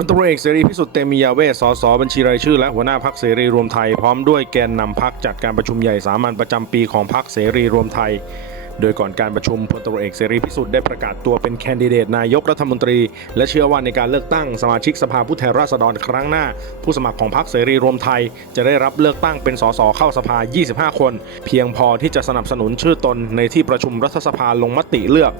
พลตำรวจเอกเสรีพิสุทธิ์เตมียาเวสสสบัญชีรายชื่อ และหัวหน้าพักเสรีรวมไทย พร้อมด้วยแกนนำพักจัดการประชุมใหญ่สามัญประจำปีของพักเสรีรวมไทย โดยก่อนการประชุมพลตำรวจเอกเสรีพิสุทธิ์ได้ประกาศตัวเป็นแคนดิเดตนายกรัฐมนตรี และเชื่อว่าในการเลือกตั้งสมาชิกสภาผู้แทนราษฎรครั้งหน้า ผู้สมัครของพรรคเสรีรวมไทย จะได้รับเลือกตั้งเป็นสสเข้าสภา 25 คน เพียงพอที่จะสนับสนุนชื่อตนในที่ประชุมรัฐสภาลงมติเลือก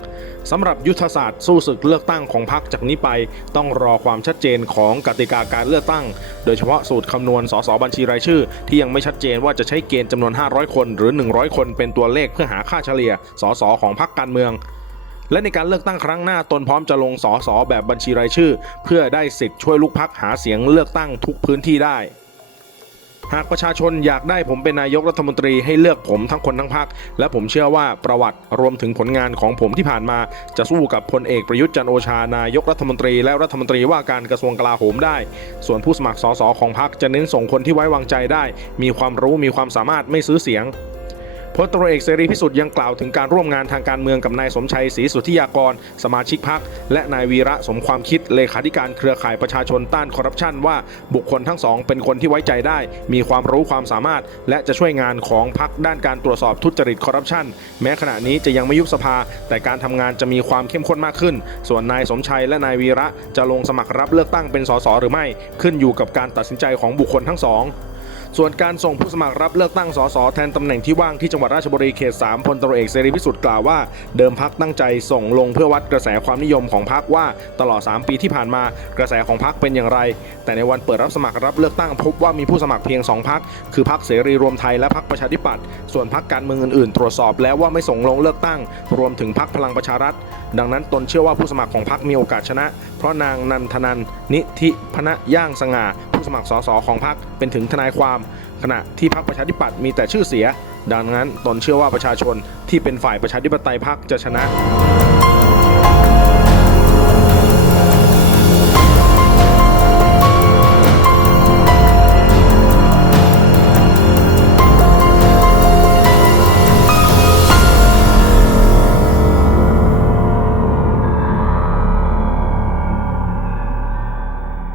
สำหรับยุทธศาสตร์สู้ศึกเลือกตั้งของพรรคจากนี้ไป ต้องรอความชัดเจนของกติกาการเลือกตั้ง โดยเฉพาะสูตรคำนวณสสบัญชีรายชื่อ ที่ยังไม่ชัดเจนว่าจะใช้เกณฑ์จำนวน 500 คน หรือ 100 คนเป็นตัวเลขเพื่อหาค่าเฉลี่ยสสของพรรคการเมือง และในการเลือกตั้งครั้งหน้าตนพร้อมจะลงสสแบบบัญชีรายชื่อ เพื่อได้สิทธิ์ช่วยลูกพักหาเสียงเลือกตั้งทุกพื้นที่ได้หากประชาชนอยากได้ผมเป็นนายกรัฐมนตรีให้เลือกผมทั้งคนทั้งพักและผมเชื่อว่าประวัติรวมถึงผลงานของผมที่ผ่านมา จะสู้กับพลเอกประยุทธ์จันโอชานายกรัฐมนตรี และรัฐมนตรีว่าการกระทรวงกลาโหมได้ ส่วนผู้สมัครสสของพักจะเน้นส่งคนที่ไว้วางใจได้ มีความรู้มีความสามารถไม่ซื้อเสียง พลตรเอกเสรีพิสุทธิ์ยังกล่าวถึงการร่วมงานทางการเมืองกับนายสมชัยศรีสุทธิยากร สมาชิกพัก และนายวีระสมความคิดเลขาธิการเครือข่ายประชาชนต้านคอร์รัปชันว่าบุคคลทั้งสองเป็นคนที่ไว้ใจได้ มีความรู้ความสามารถ และจะช่วยงานของพักด้านการตรวจสอบทุจริตคอร์รัปชันแม้ขณะนี้จะยังไม่ยุบสภา แต่การทำงานจะมีความเข้มข้นมากขึ้น ส่วนนายสมชัยและนายวีระจะลงสมัครรับเลือกตั้งเป็นสสหรือไม่ ขึ้นอยู่กับการตัดสินใจของบุคคลทั้งสอง ส่วนการส่งผู้สมัครรับเลือกตั้งสสแทนตำแหน่งที่ว่างที่จังหวัดราชบุรีเขต 3พลตรเอกเสรีพิสุทธิ์กล่าวว่า เดิมพักตั้งใจส่งลงเพื่อวัดกระแสความนิยมของพักว่าตลอด 3 ปีที่ผ่านมากระแสของพักเป็นอย่างไร แต่ในวันเปิดรับสมัครรับเลือกตั้งพบว่ามีผู้สมัครเพียง 2พักคือพักเสรีรวมไทยและพักประชาธิปัตย์ส่วนพักการเมืองอื่นๆ ตรวจสอบแล้วว่าไม่ส่งลงเลือกตั้ง รวมถึงพักพลังประชารัฐ ดังนั้นตนเชื่อว่าผู้สมัครของพักมีโอกาสชนะ เพราะนางนันทนันนิธิพนะย่างสง่า สมัครสสของพรรคเป็นถึงทนายความ ขณะที่พรรคประชาธิปัตย์มีแต่ชื่อเสีย ดังนั้นตนเชื่อว่าประชาชนที่เป็นฝ่ายประชาธิปไตยพรรคจะชนะ